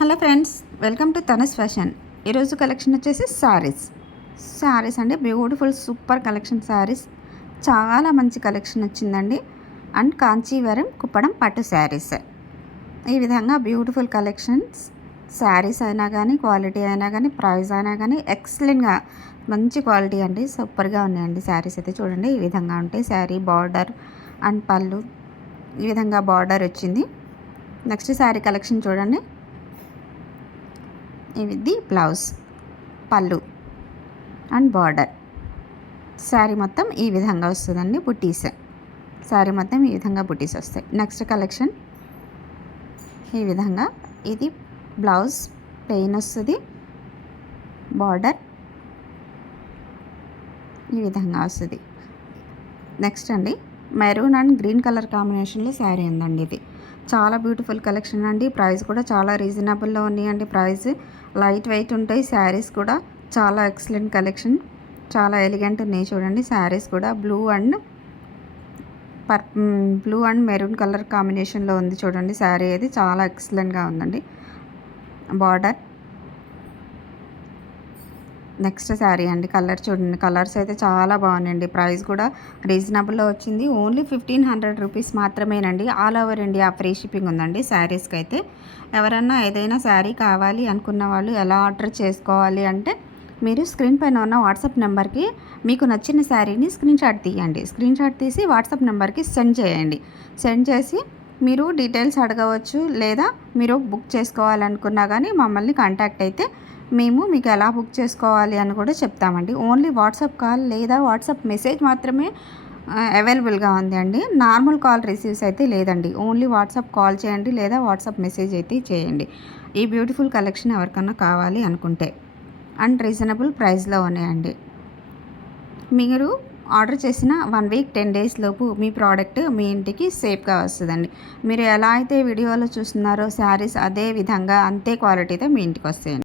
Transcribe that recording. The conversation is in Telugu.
Hello friends, welcome to Tanas fashion. ఈరోజు కలెక్షన్ వచ్చేసి శారీస్ అండి. బ్యూటిఫుల్ సూపర్ కలెక్షన్ శారీస్, చాలా మంచి కలెక్షన్ వచ్చిందండి. అండ్ కాంచీవరం కుప్పడం పట్టు శారీస్, ఈ విధంగా బ్యూటిఫుల్ కలెక్షన్స్. శారీస్ అయినా కానీ, క్వాలిటీ అయినా కానీ, ప్రైస్ అయినా కానీ ఎక్సలెంట్గా మంచి క్వాలిటీ అండి. సూపర్గా ఉన్నాయండి శారీస్ అయితే. చూడండి, ఈ విధంగా ఉంటాయి. శారీ బార్డర్ అండ్ పళ్ళు ఈ విధంగా బార్డర్ వచ్చింది. నెక్స్ట్ శారీ కలెక్షన్ చూడండి. ఇది బ్లౌజ్, పళ్ళు అండ్ బార్డర్. శారీ మొత్తం ఈ విధంగా వస్తుందండి. బుటీస్, శారీ మొత్తం ఈ విధంగా బుటీస్ వస్తాయి. నెక్స్ట్ కలెక్షన్ ఈ విధంగా, ఇది బ్లౌజ్ ప్లెయిన్ వస్తుంది, బార్డర్ ఈ విధంగా వస్తుంది. నెక్స్ట్ అండి, మెరూన్ అండ్ గ్రీన్ కలర్ కాంబినేషన్లో శారీ ఉందండి. ఇది చాలా బ్యూటిఫుల్ కలెక్షన్ అండి. ప్రైస్ కూడా చాలా రీజనబుల్లో ఉన్నాయండి. ప్రైస్ లైట్ వెయిట్ ఉంటాయి. శారీస్ కూడా చాలా ఎక్సలెంట్ కలెక్షన్, చాలా ఎలిగెంట్ ఉన్నాయి. చూడండి, శారీస్ కూడా బ్లూ అండ్ మెరూన్ కలర్ కాంబినేషన్లో ఉంది. చూడండి, శారీ అది చాలా ఎక్సలెంట్గా ఉందండి. బార్డర్. నెక్స్ట్ శారీ అండి. కలర్ చూడండి, కలర్స్ అయితే చాలా బాగున్నాయండి. ప్రైస్ కూడా రీజనబుల్లో వచ్చింది. ఓన్లీ 1500 రూపీస్ మాత్రమేనండి. All over India free shipping ఉందండి శారీస్కి అయితే. ఎవరన్నా ఏదైనా శారీ కావాలి అనుకున్న వాళ్ళు ఎలా ఆర్డర్ చేసుకోవాలి అంటే, మీరు స్క్రీన్ పైన ఉన్న వాట్సాప్ నెంబర్కి మీకు నచ్చిన శారీని స్క్రీన్ షాట్ తీయండి. స్క్రీన్ షాట్ తీసి వాట్సాప్ నెంబర్కి సెండ్ చేయండి. సెండ్ చేసి మీరు డీటెయిల్స్ అడగవచ్చు, లేదా మీరు బుక్ చేసుకోవాలనుకున్నా కానీ మమ్మల్ని కాంటాక్ట్ అయితే మేము మీకు ఎలా బుక్ చేసుకోవాలి అని కూడా చెప్తామండి. ఓన్లీ వాట్సాప్ కాల్ లేదా వాట్సాప్ మెసేజ్ మాత్రమే అవైలబుల్గా ఉంది అండి. నార్మల్ కాల్ రిసీవ్స్ అయితే లేదండి. ఓన్లీ వాట్సాప్ కాల్ చేయండి లేదా వాట్సాప్ మెసేజ్ అయితే చేయండి. ఈ బ్యూటిఫుల్ కలెక్షన్ ఎవరికన్నా కావాలి అనుకుంటే అండ్ రీజనబుల్ ప్రైస్లో ఉన్నాయండి. మీరు ఆర్డర్ చేసిన 1 వీక్ 10 డేస్ లోపు మీ ప్రోడక్ట్ మీ ఇంటికి సేఫ్గా వస్తుందండి. మీరు ఎలా అయితే వీడియోలో చూస్తున్నారో శారీస్ అదే విధంగా అంతే క్వాలిటీతో మీ ఇంటికి వస్తాయండి.